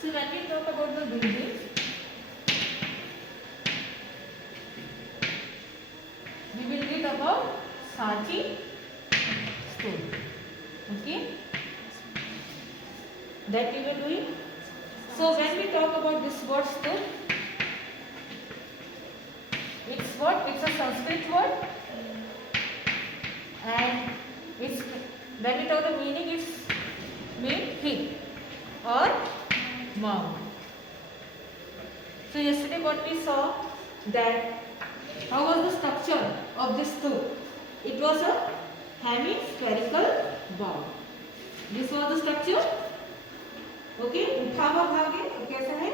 So when we talk about the buildings, we will read about Sanchi stone. Okay, that we will doing. So when we talk about this word stone, it's what? It's a Sanskrit word, and it's when we talk the meaning, it's mean hill or mound. So yesterday what we saw, that how was the structure of this stup? It was a hemispherical bowl. This was the structure. Okay, उठा हुआ भाग है तो कैसा है?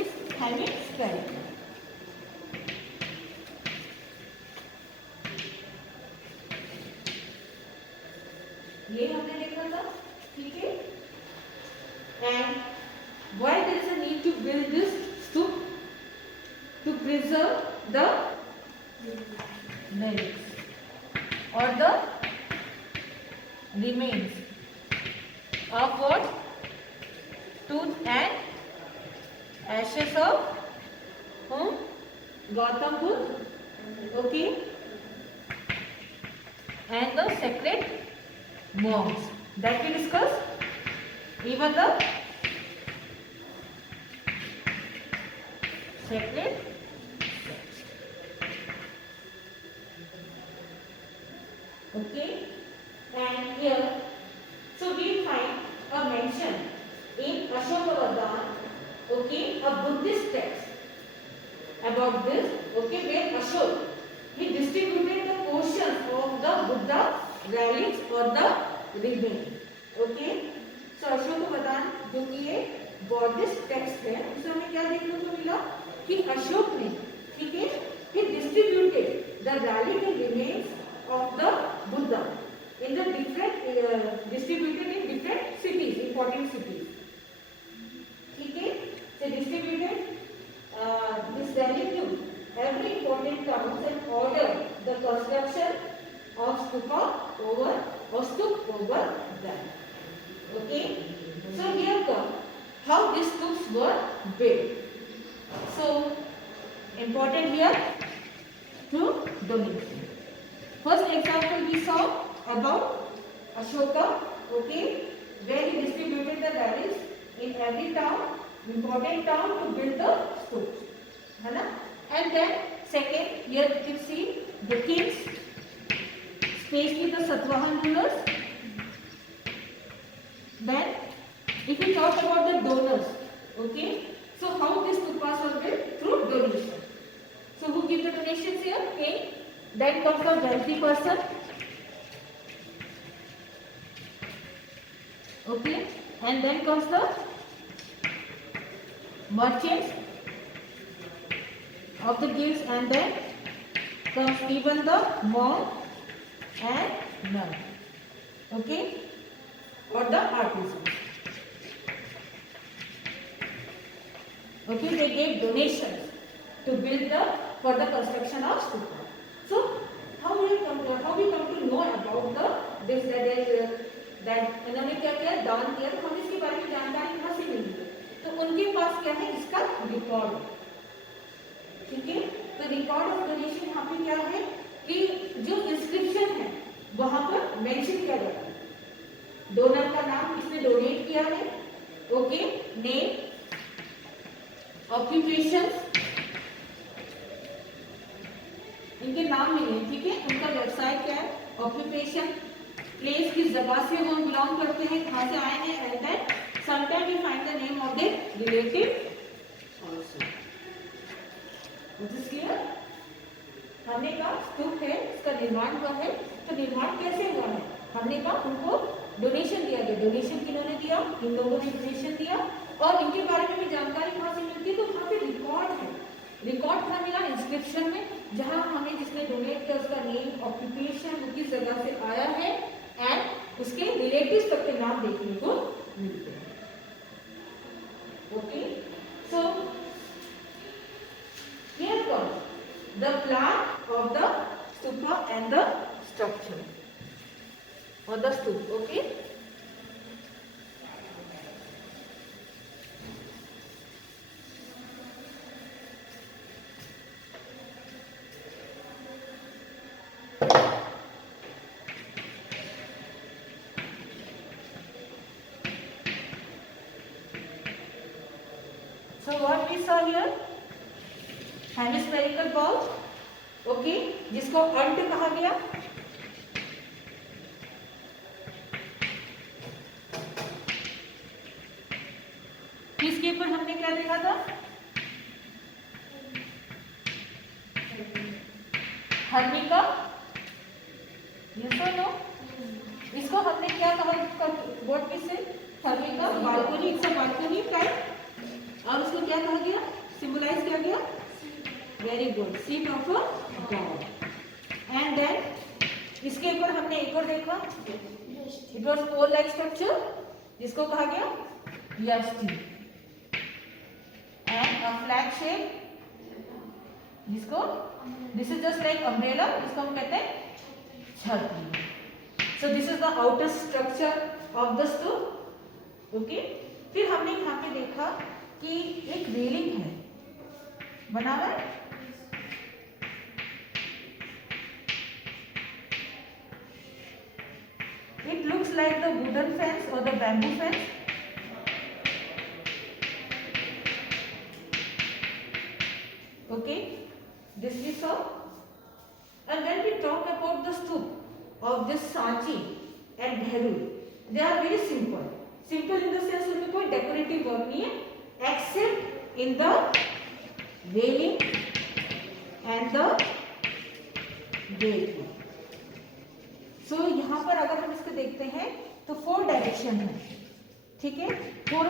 इस hemispherical. ये हमने देखा था, ठीक है. And why there is a need to build this stupa? To preserve the relics or the remains of what? Tooth and ashes of whom? Gautam Buddha. Okay, and the sacred monks that we discuss. Even the sacred okay, and here so we find a mention in Ashokavardhan, okay, a Buddhist text about this, okay, where Ashok he distributed the portions of the Buddha relics or the remains. Okay, so Ashokavardhan जो कि ये Buddhist text है, उसमें हमें क्या देखने को मिला कि अशोक ने, ठीक है, he distributed the relic and remains of the Buddha in the different distributed in different cities, important cities. ठीक है, so distributed this relic to every important towns and ordered the construction of stupa over or stup over them. Okay, so here come how these stups were built. So important here to donation. First example we saw about Ashoka, okay, where he distributed the relics in every town, important town, to build the stups, है ना? And then second, here you can see the kings, especially the Satavahan rulers. Then, if we talk about the donors, okay, so how these stupas are built? Through donation. So who give the donations here? King. Then comes the wealthy person. Okay, and then comes the merchants of the guilds, and then comes even the monk and nun. Okay, or the artisans. Okay, they gave donations to build for the construction of stupa. So how we come to know about this that इन्होंने क्या किया, दान दिया, तो हमें इसके बारे में जानकारी कहाँ से मिली? तो उनके पास क्या है, इसका रिकॉर्ड. ठीक है, तो रिकॉर्ड ऑफ डोनेशन यहाँ पे क्या है कि जो इंस्क्रिप्शन है वहां पर मेंशन किया जाता है, डोनर का नाम, किसने डोनेट किया है, ओके, नेम, ऑक्यूपेशन, इनके नाम मिले, ठीक है, उनका व्यवसाय क्या है, ऑक्यूपेशन, प्लेस, किस जगह से वो बिलोंग करते हैं, कहाँ से आए हैं, and then sometime we find the name of their relative also. This is clear? हमने कहा स्तूप है, इसका निर्माण हुआ है, तो निर्माण कैसे हुआ है? हमने कहा उनको डोनेशन दिया गया. डोनेशन किन्होंने दिया? इन लोगों ने डोनेशन दिया. और इनके बारे में भी जानकारी कहाँ से मिलती है? तो वहाँ पे रिकॉर्ड है. रिकॉर्ड कहाँ मिला? इंस्क्रिप्शन में, जहाँ हमें जिसने डोनेट किया उसका नेम, ऑक्यूपेशन, वो किस जगह से आया है, एंड उसके रिलेटिव्स तक के नाम देखने को मिलते हैं. Okay, so here comes the plan of the stupa and the structure or the stup. Okay, So what we saw here, hemispherical ball, okay, जिसको अंट कहा गया. इसके ऊपर हमने क्या देखा था? Harmika, yes or no? इसको हमने क्या कहा? What we say? Harmika balcony, it's a balcony type. और उसको क्या कहा गया? सिंबलाइज किया गया. Very good, seat of a god. And then इसके ऊपर हमने एक और देखा, it was pole like structure, जिसको कहा गया yashti. And a flag shape, जिसको this is just like umbrella, जिसको हम कहते हैं छतरी. So this is the outer structure of the stupa. Okay, फिर हमने यहाँ पे देखा कि एक रेलिंग है बना हुआ है. It looks like the wooden fence or the bamboo fence. Okay, this we saw. And when we talk about the stoop of this Sanchi and Bhairur, they are very simple. Simple in the sense उनमें कोई decorative work नहीं है, except in the railing and the gate. सो यहाँ पर अगर हम इसको देखते हैं तो 4 डायरेक्शन है. ठीक है, 4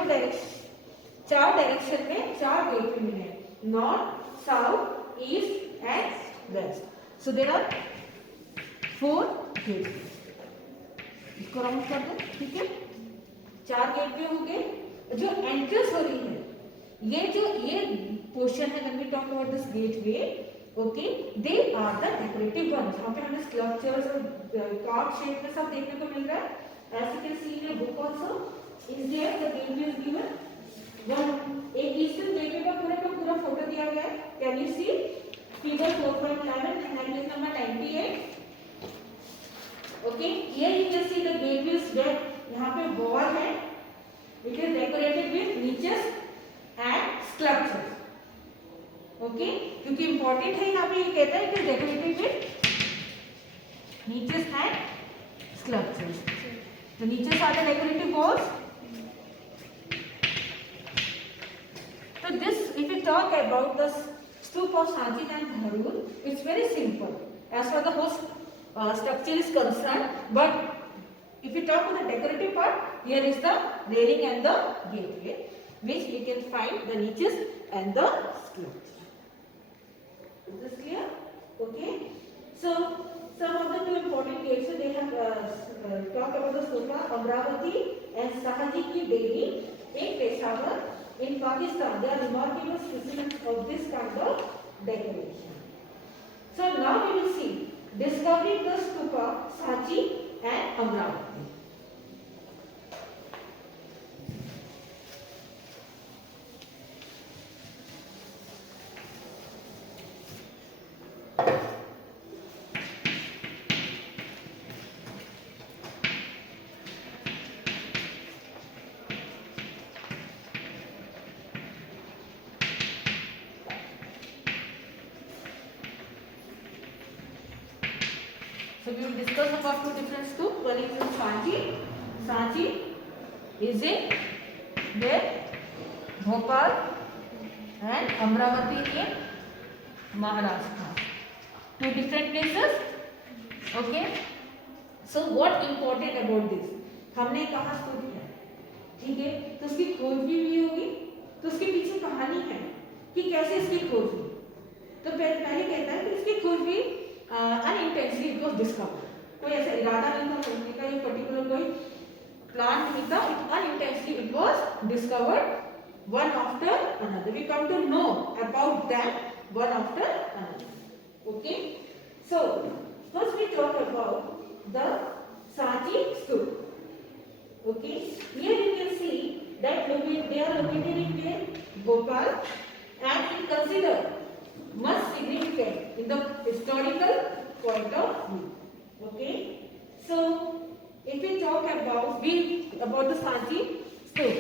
डायरेक्शन में 4 गेट मिले हैं, north, south, east and west. So there are 4 gate. इसको राउंड कर दो. ठीक है, 4 गेट हो गए. जो एंट्रेंस हो रही है, ये पोर्शन है, when we talk about this gateway, okay, they are the decorative one. जहाँ पे हमें स्कल्पचर्स और कार्ड शेप में सब देखने को मिल रहा है. As you can see in your book also is there the gateway is given. एक ईस्टर्न गेटवे का पूरा फोटो दिया गया है. Can you see figure 4.11 and page number 98. Okay, here you can see the gateway is there. यहाँ पे wall है, it is decorated with niches and sculptures. Okay, क्योंकि इंपॉर्टेंट है यहाँ पे, ये कहता है कि decorated with niches and sculptures. The niches are the decorative walls. So this, if we talk about the stoop of Sanchi and Bhairur, it's very simple as far the whole structure is concerned. But if we talk about the decorative part, here is the railing and the gateway, which we can find the niches and the sculpture. Is this clear? Okay. So some of the 2 important gates, they have talked about the stupa Amravati and Sahaji ki Devi in Peshawar in Pakistan. They are remarkable specimens of this kind of decoration. So now we will see discovering the stupa Sahaji and Amravati. So we will discuss about 2 different stoops. One is in Sanchi. Sanchi is in where? Bhopal and Amravati in Maharashtra. 2 different places. Okay. So what important about this? हमने कहा स्तूप है, ठीक है, तो उसकी खोज भी हुई होगी, तो उसके पीछे कहानी है कि कैसे इसकी खोज हुई. तो पहले कहता है कि इसकी खोज भी unintentionally it was discovered. कोई ऐसा इरादा नहीं था खोजने का, ये पर्टिकुलर कोई प्लान नहीं था. Unintentionally it was discovered one after another. We come to know about them one after another. Okay. So first we talk about the Sanchi stoop. Okay. Here you can see that they are located in Bhopal and it considered much significant in the historical point of view. Okay. So if we talk about the Sanchi stoop,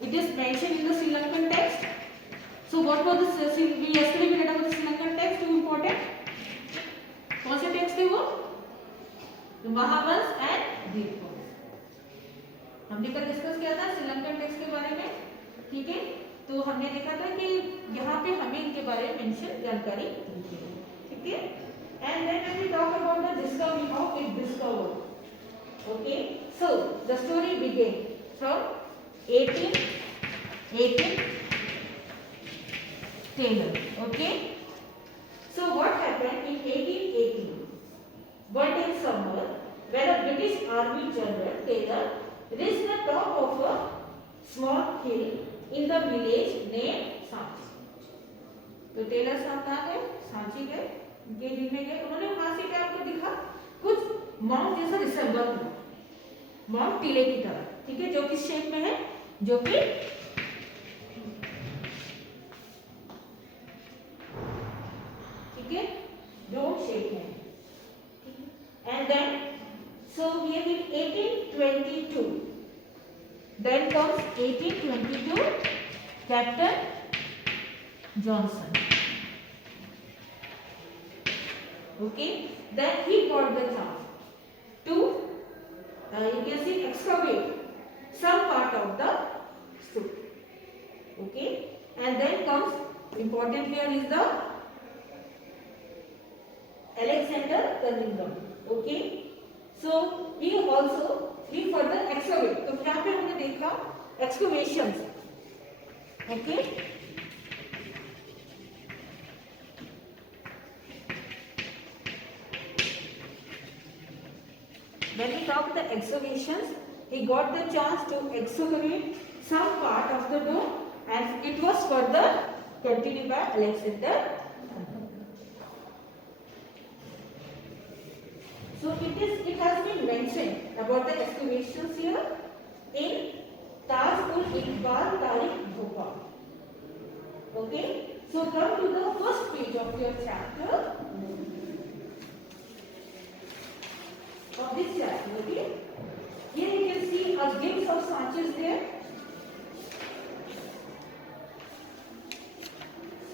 it is mentioned in the Sri Lankan text So what was this? We yesterday we read about the Sri Lankan text. Two important. कौन से text थे वो? Mahavamsa and Dipavamsa. हमने कल discuss किया था Sri Lankan text के बारे में, ठीक है। तो हमने देखा था कि यहाँ पे हमें इनके बारे में मेंशन जानकारी मिलती है, ठीक है। And then when we talk about the discovery how it discovered, okay. So the story begin from 1818 Taylor, okay. So what happened in 1818? One day in summer, when a British Army General Taylor reached the top of a small hill in the village named Sanchi. तो Taylor साहब कहाँ गए? सांची गए, उनके हिल में गए। उन्होंने वहां से क्या आपको दिखा? कुछ माउंट जैसा रिसेंबल हुआ, माउंट टीले की तरह, ठीक है, जो किस शेप में है? जो कि round shape है, and then so here in 1822, then comes 1822 Captain Johnson, okay. Then he got the chance to you can see excavate some part of the stoop, okay. And then comes important here is the Alexander Cunningham, okay. So he further excavate. तो यहाँ पे हमने देखा excavations, okay. When we talk the excavations, he got the chance to excavate some part of the dome, and it was further continued by Alexander. So it has been mentioned about the excavations here in Taj-ul-Iqbal Tarikh Bhopal. Okay, so come to the first page of your chapter, of this chapter. Okay, here you can see a glimpse of Sanchi is there.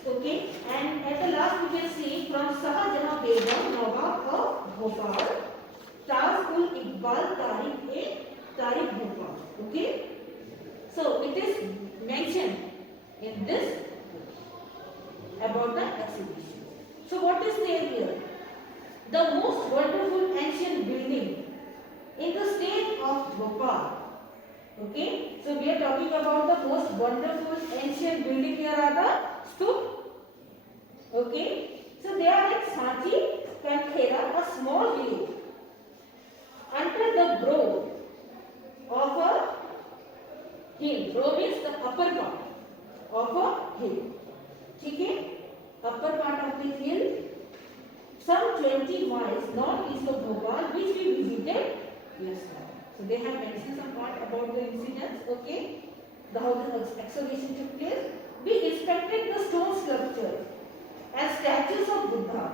Okay, and at the last you can see from Shahjahan Begum, Nawab of Bhopal, Taj-ul-Iqbal Tarikh Bhopal. Okay, so it is mentioned in this about the exhibition. So what is there here? The most wonderful ancient building in the state of Bhopal. Okay, so we are talking about the most wonderful ancient building. Here are the stoop. Okay, so they are at Sanchi, Kankhera, a small village under the brow of a hill. Brow means the upper part of a hill. ठीक है, upper part of the hill, some 20 miles northeast of Bhopal, which we visited yesterday. So they have mentioned some part about the incidents. Okay, how the excavation took place. We inspected the stone sculptures and statues of Buddha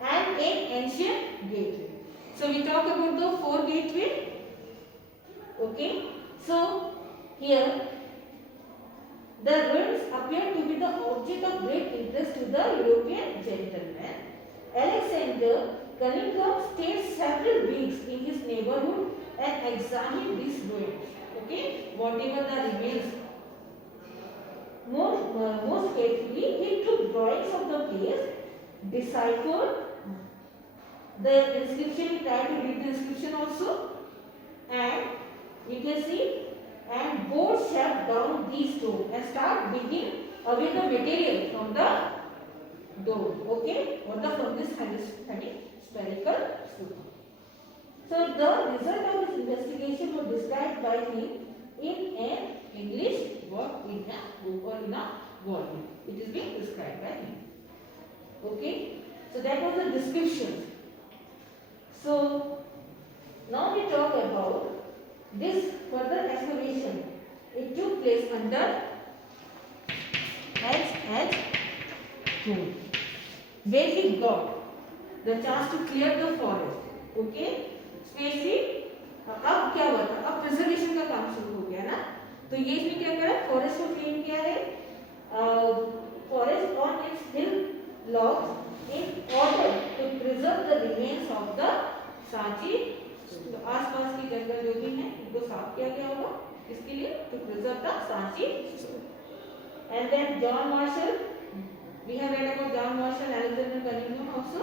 and an ancient gateway. So we talk about the 4 gateway. Okay, so here the ruins appear to be the object of great interest to the European gentleman. Alexander Cunningham stayed several weeks in his neighborhood and examined these ruins. Okay, whatever the remains. Most carefully, he took drawings of the place, deciphered the inscription. He tried to read the inscription also, and you can see, and board shoved down these stones and start digging away the material from the door. Okay, or from this spherical stool. So the result of his investigation was described by him in an English work, in a book or in a volume. It is being described by him. Okay, so that was the description. So now we talk about this further excavation. It took place under H.H. Tool, where he got the chance to clear the forest. Okay, specific अब क्या हुआ था? अब preservation का काम शुरू हो गया ना, तो ये इसमें क्या करा? फॉरेस्ट को क्लीन किया है, forest on its hill logs in order to preserve the remains of the Sanchi. तो आसपास की जंगल जो भी है उनको साफ किया गया होगा इसके लिए to preserve the Sanchi. And then John Marshall, we have read about John Marshall, Alexander Cunningham also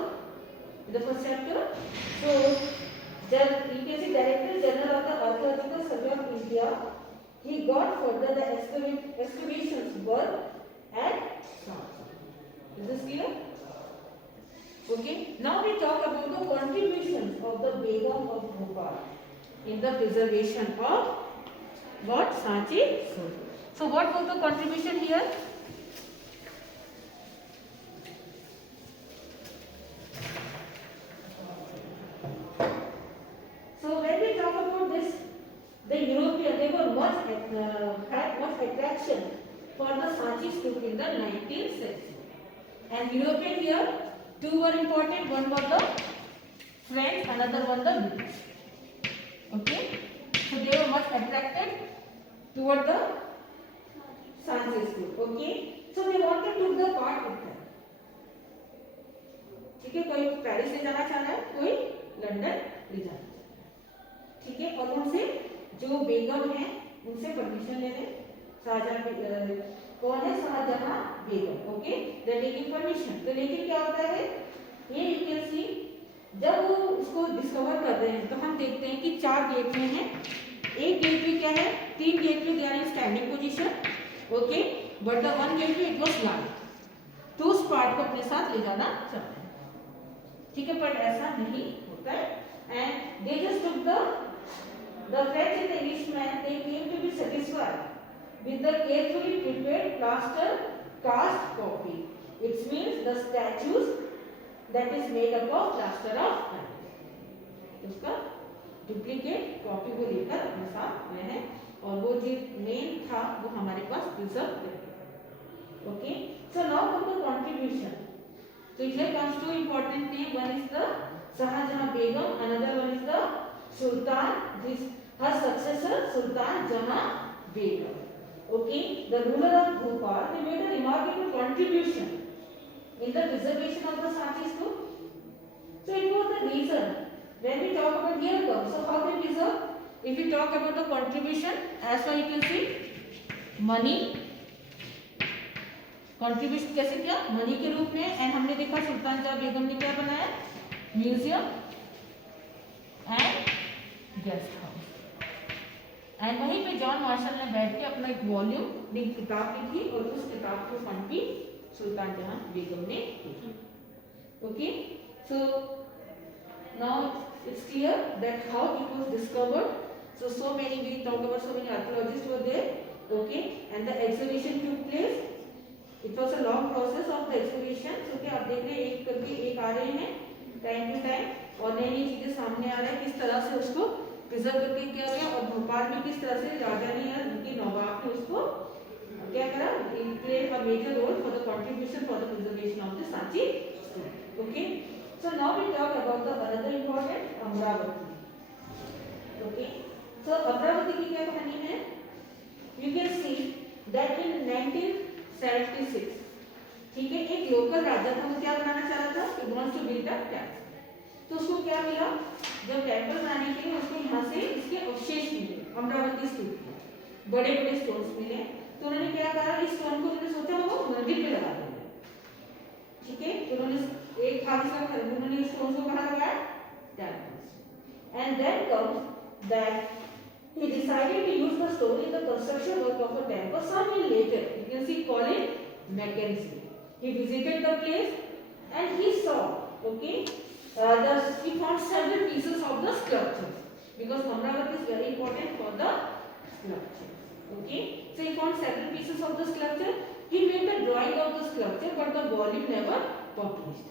in the first chapter. So you can see Director General of the Archaeological Survey of India, he got further the excavations work at Sanchi. Is this clear? Okay. Now we talk about the contributions of the Begum of Bhopal in the preservation of what? Sanchi. So what was the contribution here? So when we talk about this, the European, they were had much attraction for the Sanchi stupa in the 19th century. And European here, two were important. One was the French, another one the British. Okay, so they were much attracted toward the Sanchi stupa. Okay, so they wanted to take the part of that. ठीक है, कोई Paris ले जाना चाह रहा है, कोई London ले जाना चाह रहा है, ठीक है। और उनसे जो बेगम है उनसे परमिशन ले लें। शाहजहां कौन है? Shahjahan Begum. Okay, they taking permission. तो लेकिन क्या होता है, ये यू कैन सी, जब वो उसको डिस्कवर कर रहे हैं तो हम देखते हैं कि 4 गेटवे हैं। एक गेटवे क्या है? 3 gateway they are in standing position. Okay, but the one gateway it was live, तो उस पार्ट को अपने साथ ले जाना चाहते हैं, ठीक है। पर ऐसा नहीं होता है। And they just took the French and the Englishmen, they came to be satisfied with the carefully prepared plaster cast copy. It means the statues that is made up of plaster of Paris. उसका duplicate copy को लेकर अपने साथ आए हैं और वो जो मेन था वो हमारे पास प्रिजर्व है। Okay, so now come the contribution. So here comes 2 important names. One is the Shahjahan Begum, another one is the Sultan, this her successor Sultan Jahan Begum. Okay, the ruler of Bhopal, they made a remarkable contribution in the preservation of the Sanchi stupa. So it was the reason when we talk about here comes. So how they preserve? If we talk about the contribution, as far you can see, money. Contribution कैसे किया? Money के रूप में। And हमने देखा सुल्तान जहां बेगम ने क्या बनाया? Museum and guest house. And वहीं पे जॉन मार्शल ने बैठ के अपना एक वॉल्यूम किताब लिखी और उस किताब को फंड भी सुल्तान जहां बेगम ने लिखी। Okay, so now it's clear that how it was discovered. So many we talk about so many archaeologist were there. Okay, and the excavation took place. It was a long process of the excavation. क्योंकि आप देख रहे हैं एक करके एक आ रहे हैं टाइम टू टाइम और नई नई चीजें सामने आ रहा है, किस तरह से उसको प्रिजर्व करके किया गया और भोपाल में किस तरह से राजा ने या उनके नवाब ने उसको क्या करा, played a major role for the contribution for the preservation of the Sanchi. Okay, so now we talk about the another important Amaravati. Okay, so Amaravati की क्या कहानी है? You can see that in 1976, ठीक है, एक लोकल राजा था, वो क्या बनाना चाह रहा था? He wants to build a temple. तो उसको क्या मिला? जब टेम्पल बनाने के लिए उसको यहाँ से इसके अवशेष मिले, अमरावती स्तूप के बड़े बड़े स्टोन्स मिले। तो उन्होंने क्या करा, इस स्टोन को उन्होंने सोचा वो मंदिर पे लगा देंगे, ठीक है। तो उन्होंने एक भाग से उन्होंने इस स्टोन को कहाँ लगाया? Temple. And then comes that he decided to use the stone in the construction work of a temple. Some years later, you can see Colin Mackenzie. He visited the place and he saw, okay, he found several pieces of the sculpture because Amravati is very important for the sculpture. Okay, so he found several pieces of the sculpture. He made the drawing of the sculpture, but the volume never published.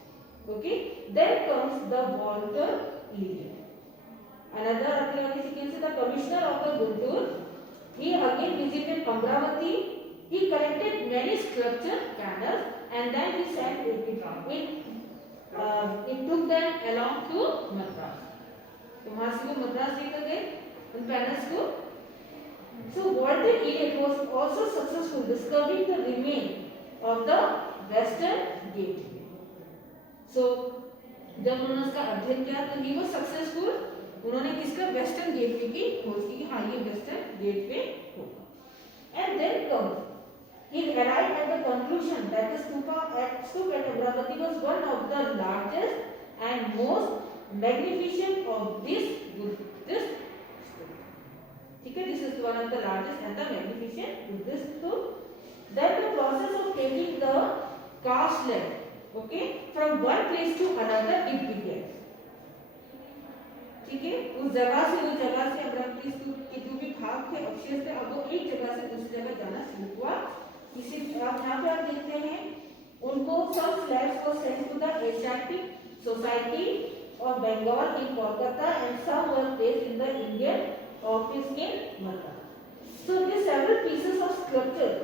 Okay, then comes the Walter Elliot. Another archaeologist, you can see the commissioner of the Guntur. He again visited Amravati. He collected many sculpture panels and then he sent it. He took them along to Madras. तो वहाँ से वो मद्रास लेकर गए उन panels को। So Walter Elliot was also successful discovering the remain of the Western Gateway. So जब उन्होंने उसका अध्ययन किया तो ही वो सक्सेसफुल, उन्होंने किसका वेस्टर्न गेटवे की खोज की कि हाँ ये वेस्टर्न गेटवे होगा। And then comes he arrived at the conclusion that the stupa at Amravati was one of the largest and most magnificent of this Buddhist stupa. ठीक है, this is one of the largest and the magnificent Buddhist stupa. Then the process of taking the cast sled, okay, from one place to another it began. ठीक है, उस जगह से अमरावती स्तूप के जो भी भाग थे अवशेष थे, अब वो एक जगह से दूसरी जगह जाना शुरू हुआ। इसी आप यहाँ पे आप देखते हैं उनको some slabs were sent to the Asiatic Society of Bengal in Kolkata and some were placed in the Indian office in Madras. So these several pieces of sculpture,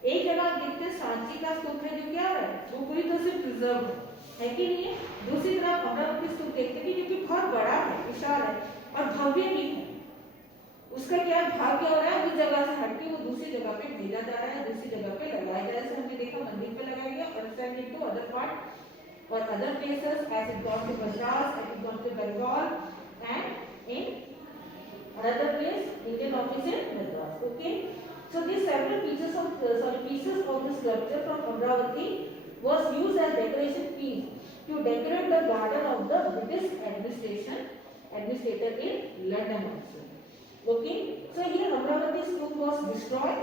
एक जगह आप देखते हैं सांची का स्तूप है जो क्या है वो पूरी तरह से प्रिजर्व है कि नहीं है। दूसरी तरफ अमरावती स्तूप देखते हैं जो कि बहुत बड़ा है, विशाल है और भव्य भी है। उसका क्या भाव क्या हो रहा है, उस जगह से हटके वो दूसरी जगह पे भेजा जा रहा है, दूसरी जगह पे लगाया जा रहा है। जैसे हमने देखा मंदिर पे लगाया गया और send it to other part और other places as it got to Madras, as it got to Bengal and in another place Indian office in Madras. Okay, so these several pieces of the sculpture from Amravati was used as decoration piece to decorate the garden of the British administrator in London also. Okay, so here Amravati stupa was destroyed.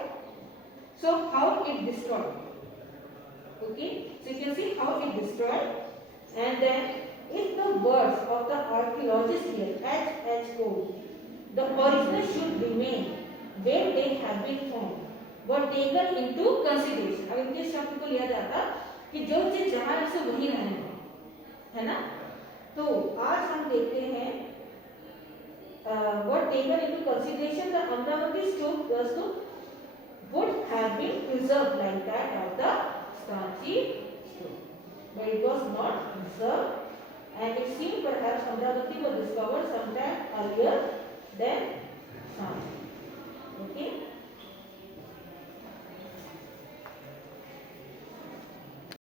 So how it destroyed? Okay, so you can see how it destroyed. And then if the words of the archaeologist here H.H. the original should remain where they have been found were taken into consideration। अब इनके शब्द को लिया जाता कि जो चीज जहां है उसे वही रहने है ना। तो आज हम देखते हैं were taken into consideration the Amravati stupa would have been preserved like that of the Sanchi stupa, but it was not preserved and it seemed perhaps Amravati was discovered sometime earlier than Sanchi।